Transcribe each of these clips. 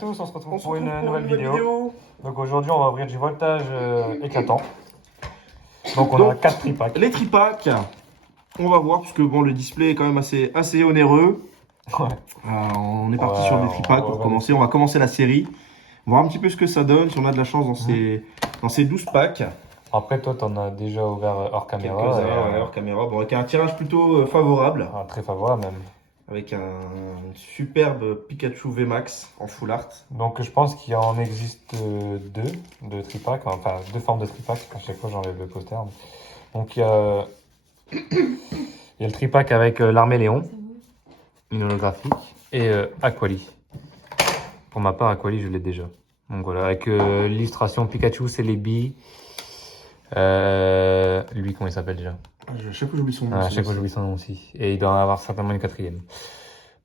tous, on se retrouve pour une nouvelle vidéo. Donc aujourd'hui, on va ouvrir du voltage éclatant. Donc on a 4 tripacks. Les tripacks, on va voir, parce que bon, le display est quand même assez onéreux. Ouais. On est parti sur des tripacks pour commencer. On va commencer la série. On va voir un petit peu ce que ça donne, si on a de la chance dans ces 12 packs. Après, toi, t'en as déjà ouvert hors caméra. Hors caméra. Bon, avec un tirage plutôt favorable. Très favorable même. Avec un superbe Pikachu VMAX en full art. Donc je pense qu'il en existe deux de tripacks, enfin 2 formes de tripacks. À chaque fois, j'enlève le poster. Donc il y a le tripack avec l'armée Léon, une holographique, et Aquali. Pour ma part, Aquali, je l'ai déjà. Donc voilà, avec l'illustration Pikachu, Celebi. Lui, comment il s'appelle déjà? À chaque fois, j'oublie son nom. À chaque fois, j'oublie son nom aussi. Et il doit en avoir certainement une 4e.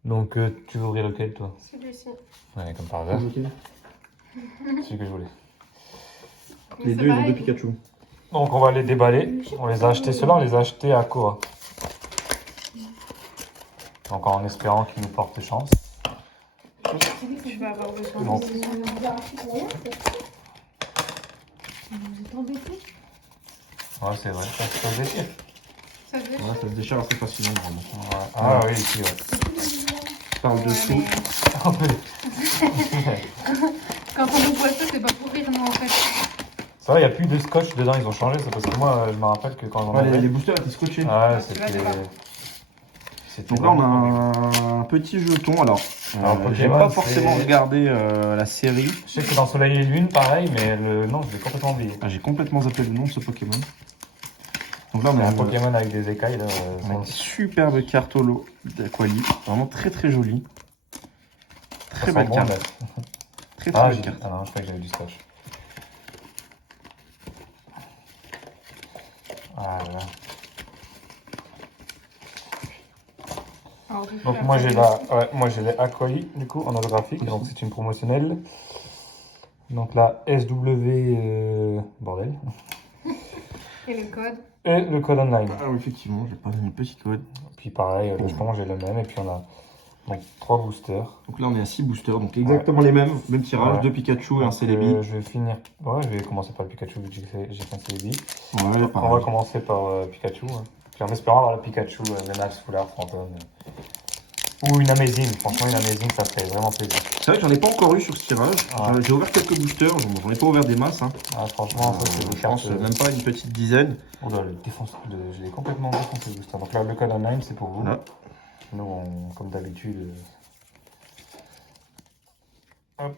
Donc, tu veux ouvrir lequel, toi? Celui-ci. Ouais, comme par hasard. Okay. Celui que je voulais. Les deux, ils ont 2 Pikachu. Donc, on va les déballer. On les a achetés, ceux-là, on les a achetés à Koa. Donc, en espérant qu'ils nous portent chance. Tu vas avoir besoin Non. de... Vous êtes embêtés? Ouais, c'est vrai, ça se déchire. Ça se déchire. Ouais, ça se déchire assez facilement, vraiment. Ouais. Ah oui, ici, ouais. Par dessous. Quand on nous voit ça, c'est pas pour rire, non, en fait. Ça va, il n'y a plus de scotch dedans, ils ont changé. C'est parce que moi, je me rappelle que quand on en avait... Les boosters étaient scotchés. Ah, Donc là, on a un petit jeton. Alors j'ai pas forcément regardé la série. Je sais que dans Soleil et Lune, pareil, mais le nom, je l'ai complètement oublié. J'ai complètement zappé le nom de ce Pokémon. Donc là, on a un Pokémon avec des écailles. Là, une superbe carte holo d'Aquali. Vraiment très très jolie. Très belle carte. Très très belle carte. Ah non, je crois que j'avais du scotch. Ah là. Donc moi j'ai les Aquali du coup en holographique, donc c'est une promotionnelle. Donc la SW bordel. Et le code? Et le code online. Ah oui, effectivement, j'ai pas donné le petit code. Puis pareil, logiquement j'ai le même et puis on a donc 3 boosters. Donc là on est à 6 boosters, donc exactement les mêmes, même tirage, 2 Pikachu et un Celebi. Je vais finir. Ouais, je vais commencer par le Pikachu vu que j'ai fait un Celebi. Ouais, on va commencer par Pikachu. Hein. Puis en espérant avoir le Pikachu, le Max Full Art Fantôme. Ou une Amazing, franchement une Amazing ça ferait vraiment plaisir. C'est vrai que j'en ai pas encore eu sur ce tirage. J'ai ouvert quelques boosters, j'en ai pas ouvert des masses. Hein. Ah, franchement, ça c'est des cartes. Je pense même pas une petite dizaine. Oh là, je l'ai complètement défoncé le booster. Donc là, le code online c'est pour vous. Voilà. Nous, comme d'habitude. Hop.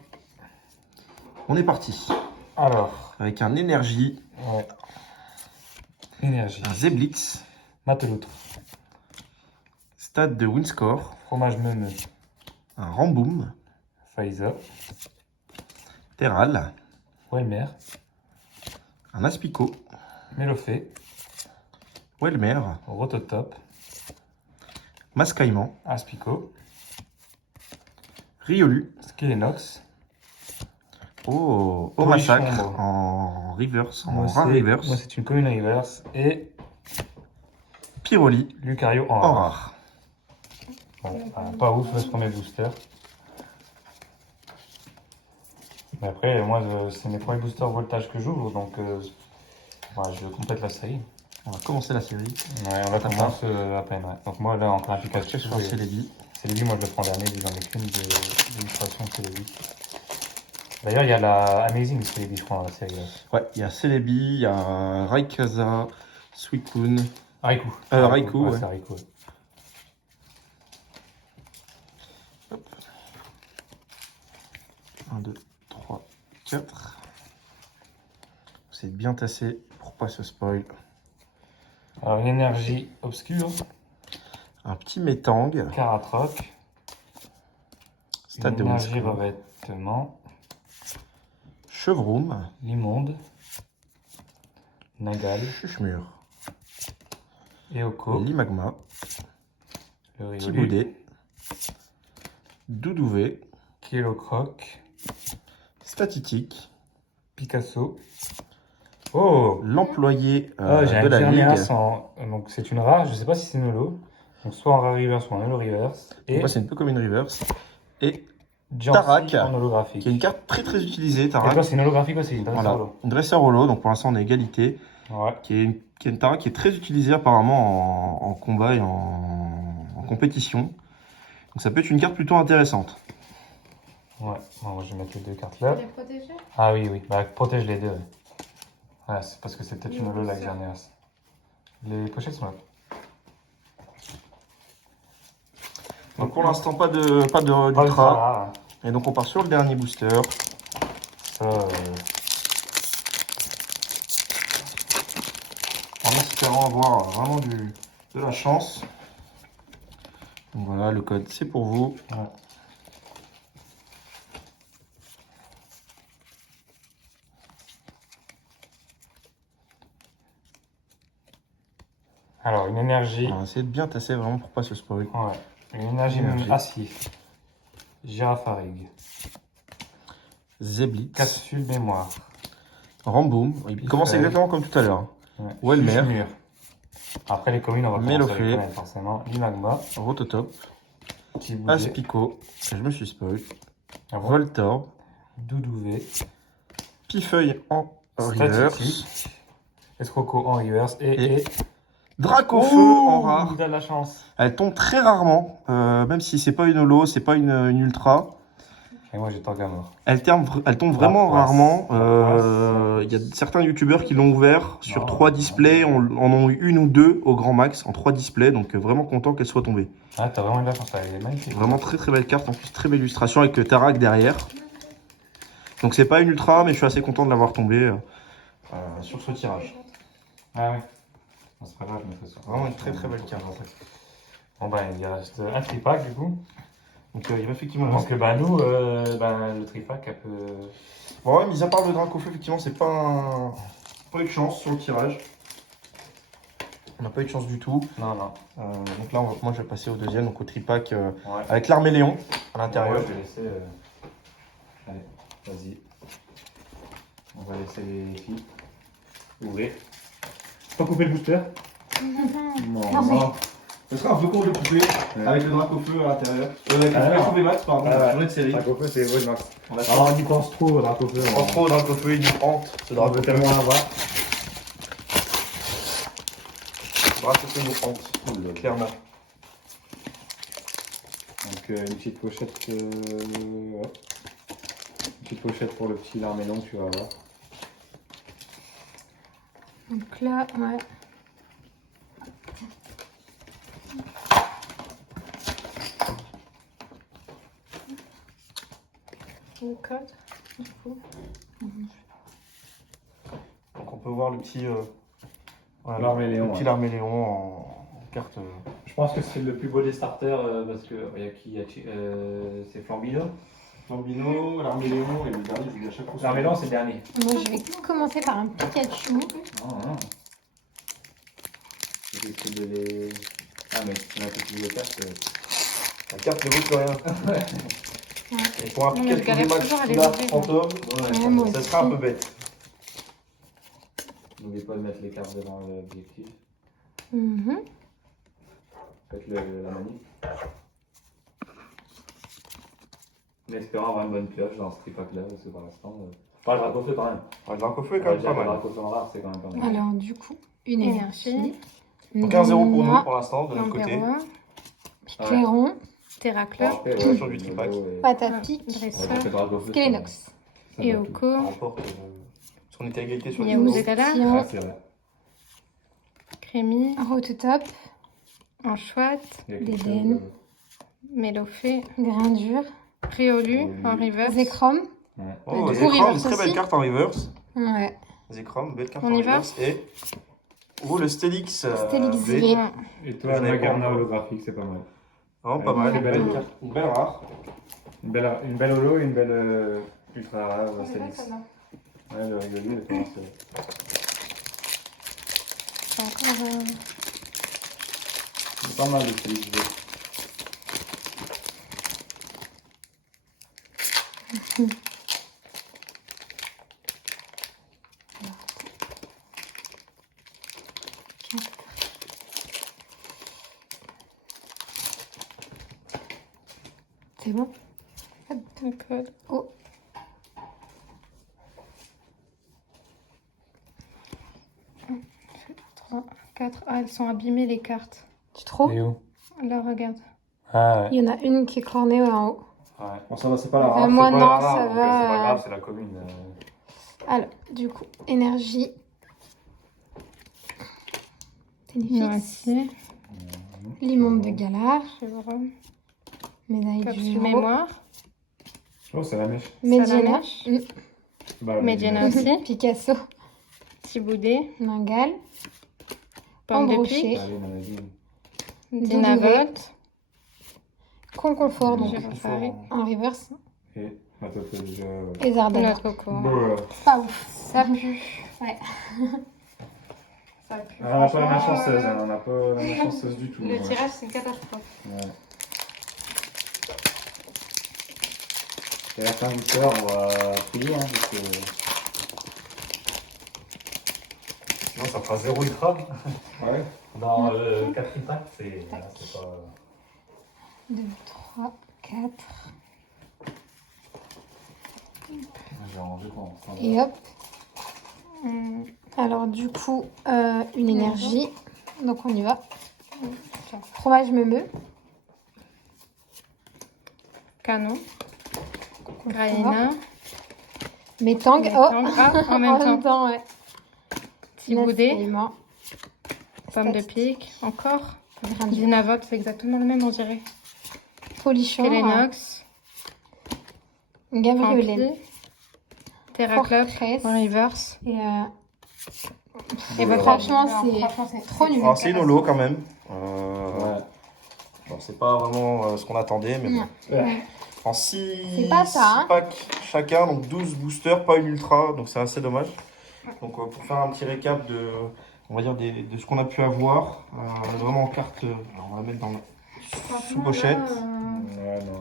On est parti. Alors. Avec un énergie. Ouais. Énergie. Un Zeblix. Mateloutre. Stade de Winscore. Fromage meumeux. Un Ramboom. Phaser. Terral. Welmer. Un Aspico. Mélofée. Welmer. Rototop. Mascaïman. Aspico. Riolu. Skellenox. Oh, au massacre en reverse, en rare reverse. Moi c'est une commune reverse et Pyroli. Lucario en rare. Bon, pas ouf ce premier booster. Mais après, moi c'est mes premiers boosters voltage que j'ouvre donc je complète la série. On va commencer la série. Ouais, on va commencer à peine. Ouais. Donc moi là encore un Pikachu. Sur un Celebi. Celebi, moi je le prends dernier, j'en ai qu'une d'illustration Celebi. D'ailleurs, il y a la Amazing Celebi, je crois, dans la série. Là. Ouais, il y a Celebi, il y a Rayquaza, Suicune. Raikou. Raikou, ouais. C'est Raikou. Ouais. Hop. 1, 2, 3, 4. C'est bien tassé pour pas se spoil. Alors, une énergie obscure. Un petit Métang. Caratroc. Stade de énergie revêtement. Chevroom. Limonde. Nagal. Chuchemur. Eoko. Limagma. Thibaudé. Doudouvé. Kilocroc. Statitique. Picasso. Oh, l'employé j'ai de la ligue. Donc c'est une rare, je sais pas si c'est une holo. Donc soit en rare reverse ou en holo reverse. Et c'est un peu comme une reverse. Et Jancy Tarak, en holographique. qui est une carte très très utilisée, Et Tarak. toi, c'est une holographique aussi, une Voilà, holo. une dresseur holo, donc pour l'instant on est égalité. Ouais. Qui est une Tarak qui est très utilisée apparemment en combat et en compétition. Donc ça peut être une carte plutôt intéressante. Ouais, bon, moi je vais mettre les deux cartes Tu là. les protéger? Ah oui, oui, bah protège les deux. Ouais, ouais c'est parce que c'est peut-être Oui, une holo la c'est ça. Xerneas. Les pochettes sont là. Donc pour l'instant pas Pas d'ultra. ultra. Et donc on part sur le dernier booster. Ça, En espérant avoir vraiment de la chance. Donc voilà, le code c'est pour vous. ouais. Alors, une énergie. On va essayer de bien tasser vraiment pour pas se spoil. Ouais. Une énergie Énergie. acier. Girafarig. Zeblitz. Capsule mémoire. Ramboom. Il commence Feuille. exactement comme tout à l'heure. Ouais. Welmer. Chuchemur. Après les communes, on va commencer à Mélofée. les connaître forcément. Limagma. Rototop. Petit boulet. Aspico. Je me suis spoil. Ah bon. Voltorb. Doudouvé. Pifeuille en reverse. Statistique. Escroco en reverse. Et Dracofeu Ouh, en rare. il a de la chance. Elle tombe très rarement, même si c'est pas une holo, c'est pas une ultra. Et moi j'ai Torgamor. Elle tombe vraiment poisse. rarement. La Il y a certains youtubeurs qui l'ont ouvert sur Non, 3 non. displays, en ont eu une ou deux au grand max en 3 displays, donc vraiment content qu'elle soit tombée. Ah, t'as vraiment eu de la chance, elle est magnifique. Vraiment très très belle carte, en plus très belle illustration avec Tarak derrière. Donc c'est pas une ultra, mais je suis assez content de l'avoir tombée sur ce tirage. Ah ouais. Bon, c'est pas grave, je me fais ça. Vraiment une très très belle carte. Bon bah il reste un tripack du coup. Donc il va effectivement. Parce que bah nous, le tripack elle peut... Bon, ouais, mis à part le Dracofeu, effectivement, c'est pas eu de chance sur le tirage. On n'a pas eu de chance du tout. Non, non. Donc là, moi, je vais passer au deuxième, donc au tripack Ouais. avec l'arméléon à l'intérieur. Ouais, je vais laisser... Allez, vas-y. On va laisser les filles ouvrir. Pas couper le booster. Non, mais- Ce sera un peu court de couper avec le Dracofeu à l'intérieur. Avec Ah, le non. Dracofeu Max, pardon, Ah, ouais. sur une série. Dracofeu, c'est vrai, Max. On a Alors on y pense trop au Dracofeu. en trop Dracofeu, il nous hante. Ce On veut Dracofeu tellement l'avoir. nous hante, clairement. Donc une petite pochette... ouais. Une petite pochette pour le petit larmélon, tu vas voir. Donc là, ouais. Le code, du coup. Donc on peut voir le petit voilà, L'arméléon, le petit ouais. l'arméléon en carte. Je pense que c'est le plus beau des starters parce que il y a qui c'est Flambino. Flambino, l'arméléon et le dernier, je dis à chaque fois. L'armélon c'est le dernier. Moi, je vais commencer par un Pikachu. Non. J'essaie de les... Ah mais si tu mets un peu plus de cartes. La carte ne vaut plus rien. Ouais. Et pour un Non, mais je Pikachu galère Max toujours à les Solar ouvrir. fantôme, Ouais, moi ça aussi. sera un peu bête. N'oubliez pas de mettre les cartes devant l'objectif. Mhm. Faites la manip. En espérant avoir une bonne pioche dans ce tripack là, parce que pour l'instant... Pas le Dracofeu quand même. Ouais, le Dracofeu est quand même pas Le mal. Dracofeu en rare c'est quand même pas mal. Alors, du coup, une énergie. Donc 1-0 pour nous Numa, pour l'instant, de notre côté. Lamperon, Picléron, Terracleur, Après, ouais, sur du tripack. Patapic, Dresseur, Skelenox, Eoko, On remporte. Parce qu'on était à égalité sur les Yaouzektion, Ah, c'est vrai. Crémy, Rototop, Anchoite, Il y a quelque chose Dédène, Mélofée, Grindure, Réolu, en reverse, Zekrom. Ouais. Oh, Du coup, Zekrom, reverse très belle aussi. carte en reverse. Ouais. Zekrom, belle carte On en y va reverse. Et. Oh, le Stélix. Stélix V. V. Et toi, Je l'avais Magarna pas. holographique, c'est pas mal. Vraiment pas mal. Une belle Une carte. Une belle rare. Une belle holo et une belle ultra rare, Stélix. Ouais, le rigolo, il commence. C'est encore C'est pas mal le Stélix V. C'est bon. Hop. Le code. Oh. 3, 4. Ah, elles sont abîmées les cartes. Tu trouves? Et où? Là, regarde. Ah ouais. Il y en a une qui est cornée en haut. Ouais. Bon, ça va, c'est pas la rare. Moi, C'est pas non, la ça rare, donc, va. C'est pas grave, c'est la commune. Alors, du coup, énergie. Bénéfice. Mhm. Limon de Galar. Chevron. Médaille du Capsule héros. mémoire. Oh, c'est la mèche. Medina. Bah, Medina aussi. Picasso. Thiboudet. Ningal. Pomme de Embroché. pique. Dinavolt. Conconfort, donc Girofari. en reverse. Et Matophagia. Et Zardana. Notre coco. Pas ouf. Ça pue. Ouais. Ça pue. Ah, on n'a pas la main chanceuse, on n'a pas la main chanceuse du tout. Le tirage, c'est une catastrophe. Ouais. Et la fin du soir, on va prier, hein, parce que... Sinon, ça fera 0 ultra. Ouais. Dans 4 ultra, c'est pas... 2, 3, 4. J'ai rangé quoi. Et hop. Alors, du coup, une énergie. Donc, on y va. Fromage meumeux. Canon. Graïna. Métang. Oh, en même temps. ouais. Thiboudet. Nassaiement. Pomme de pique. Encore. Dinavolt, c'est exactement le même, on dirait. Polichon. Telenox. Gabrielem. Terraclop. Fortress. En reverse. Et bah, franchement, c'est trop nul. Alors, c'est une holo quand même. Bon, c'est pas vraiment ce qu'on attendait, mais bon. Ouais. En 6 C'est pas ça, hein. packs chacun, donc 12 boosters, pas une ultra, donc c'est assez dommage. Donc pour faire un petit récap de, on va dire de ce qu'on a pu avoir, vraiment en carte, on va mettre dans la sous-pochette.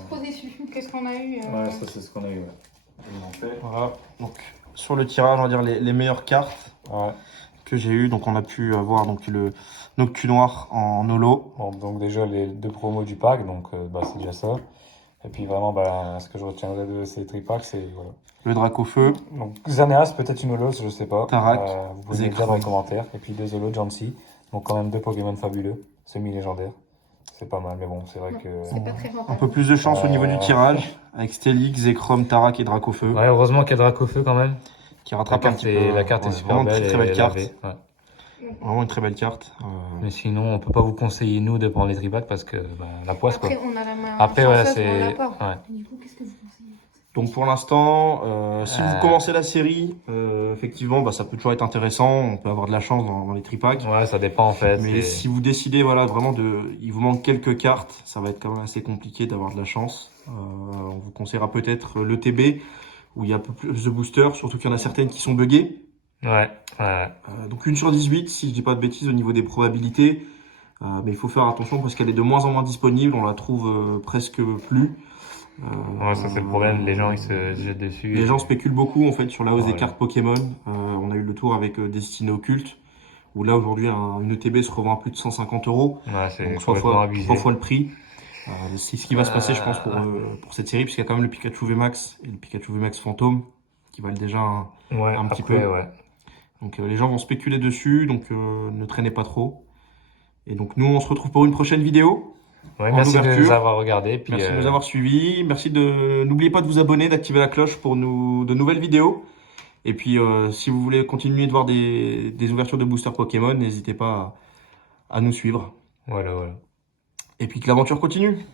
Trop déçu. Qu'est-ce qu'on a eu Ouais, ça c'est ce qu'on a eu. Ouais. Voilà, donc sur le tirage, on va dire les meilleures cartes que j'ai eues. Donc on a pu avoir donc, le Noctu Noir en holo. Bon, donc déjà les 2 promos du pack, donc bah, c'est déjà ça. Et puis vraiment, bah, ce que je retiendrai de ces tripacks, c'est voilà. Le Dracofeu. Donc Xaneas, peut-être une holo, je sais pas. Tarak, vous pouvez me dire dans les commentaires. Et puis 2 holos, Jancy. Donc quand même 2 Pokémon fabuleux, semi-légendaires. C'est pas mal, mais bon, c'est vrai que... C'est pas très rentable. Un peu plus de chance au niveau du tirage, avec Stélix, Zekrom, Tarak et Dracofeu. Ouais, heureusement qu'il y a Dracofeu quand même. Qui rattrape un petit peu. La carte est super vraiment belle. Une très belle carte. Ouais. Vraiment une très belle carte. Mais sinon, on peut pas vous conseiller, nous, de prendre les tripacks parce que bah, la poisse, Après, quoi. on a la main Après, ouais, chanceuse, c'est... on l'a pas. Ouais. Du coup, qu'est-ce que vous conseillez? Donc pour l'instant, si vous commencez la série, effectivement, bah, ça peut toujours être intéressant. On peut avoir de la chance dans les tripacks. Ouais, ça dépend en fait. Mais si vous décidez, voilà, vraiment il vous manque quelques cartes, ça va être quand même assez compliqué d'avoir de la chance. On vous conseillera peut-être le TB, où il y a un peu plus de boosters, surtout qu'il y en a certaines qui sont buggées. Ouais. Donc 1 sur 18, si je dis pas de bêtises au niveau des probabilités. Mais il faut faire attention parce qu'elle est de moins en moins disponible, on la trouve presque plus. Ouais, ça c'est le problème, les gens ils se jettent dessus. Les gens spéculent beaucoup en fait sur la hausse des Ouais. cartes Pokémon. On a eu le tour avec Destinée Occulte, où là aujourd'hui une ETB se revend à plus de 150 €. Ouais, c'est Donc 3 complètement abusé. fois le prix. C'est ce qui va se passer je pense pour cette série, puisqu'il y a quand même le Pikachu VMAX et le Pikachu VMAX Fantôme qui valent déjà un petit peu. Ouais. Donc les gens vont spéculer dessus, donc ne traînez pas trop. Et donc nous on se retrouve pour une prochaine vidéo. Ouais, merci de ouverture. nous avoir regardé. Puis, Merci de nous avoir suivis. Merci n'oubliez pas de vous abonner, d'activer la cloche pour de nouvelles vidéos. Et puis si vous voulez continuer de voir des ouvertures de boosters Pokémon, n'hésitez pas à nous suivre. Voilà. Et puis que l'aventure continue.